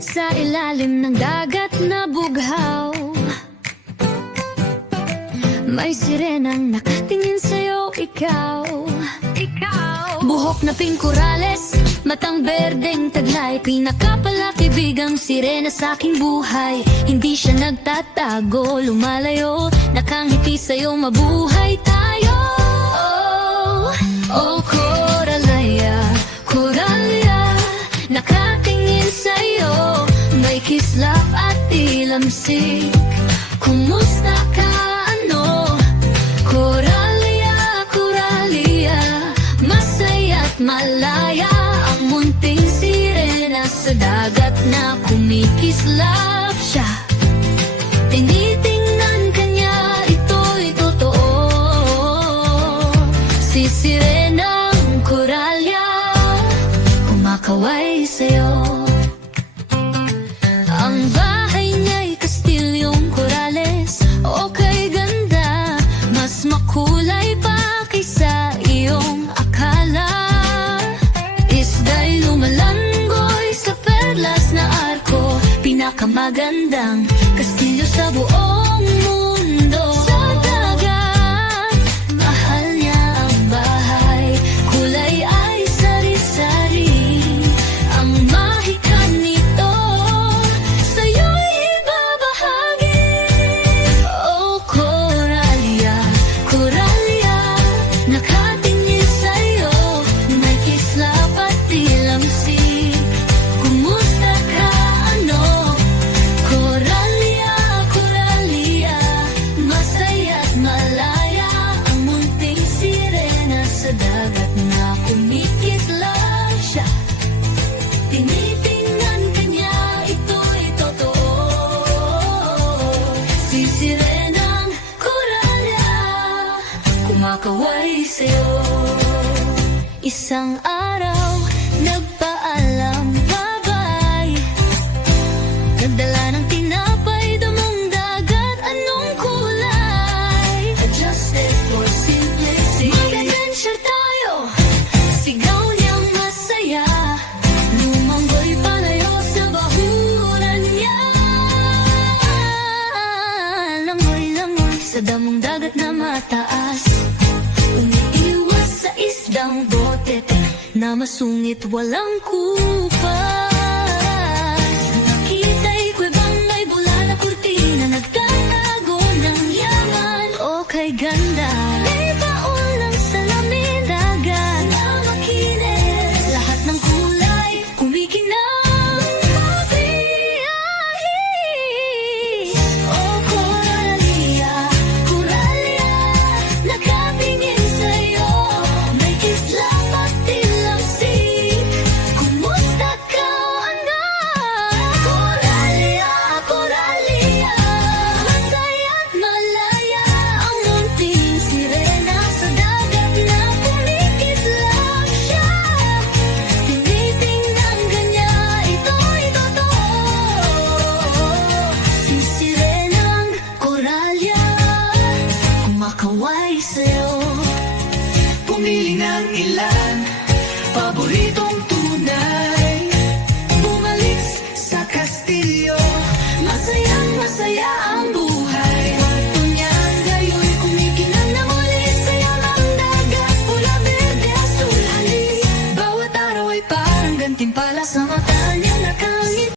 Sa ilalim ng dagat na bughaw. May sirenang nakatingin sa'yo, ikaw. Ikaw. Buhok na pink corales Matang berdeng taglay. Pinakapalakibigang sirena sa aking buhay. Hindi siya nagtatago, lumalayo Nakangiti sa'yo, mabuhay. Tayo kislap at tilamsik Kumusta ka, ano? Coralia, Coralia Masaya't malaya Ang munting sirena sa dagat na kumikislap siya. Tinitingnan kanya, ito'y totoo. Si Sirenang perlas na arko Pinakamagandang kastilyo sa buong mundo Kumakaway sa'yo. Isang araw, nagpaalam Masungit walang kupa Bumili ng ilan? Paborito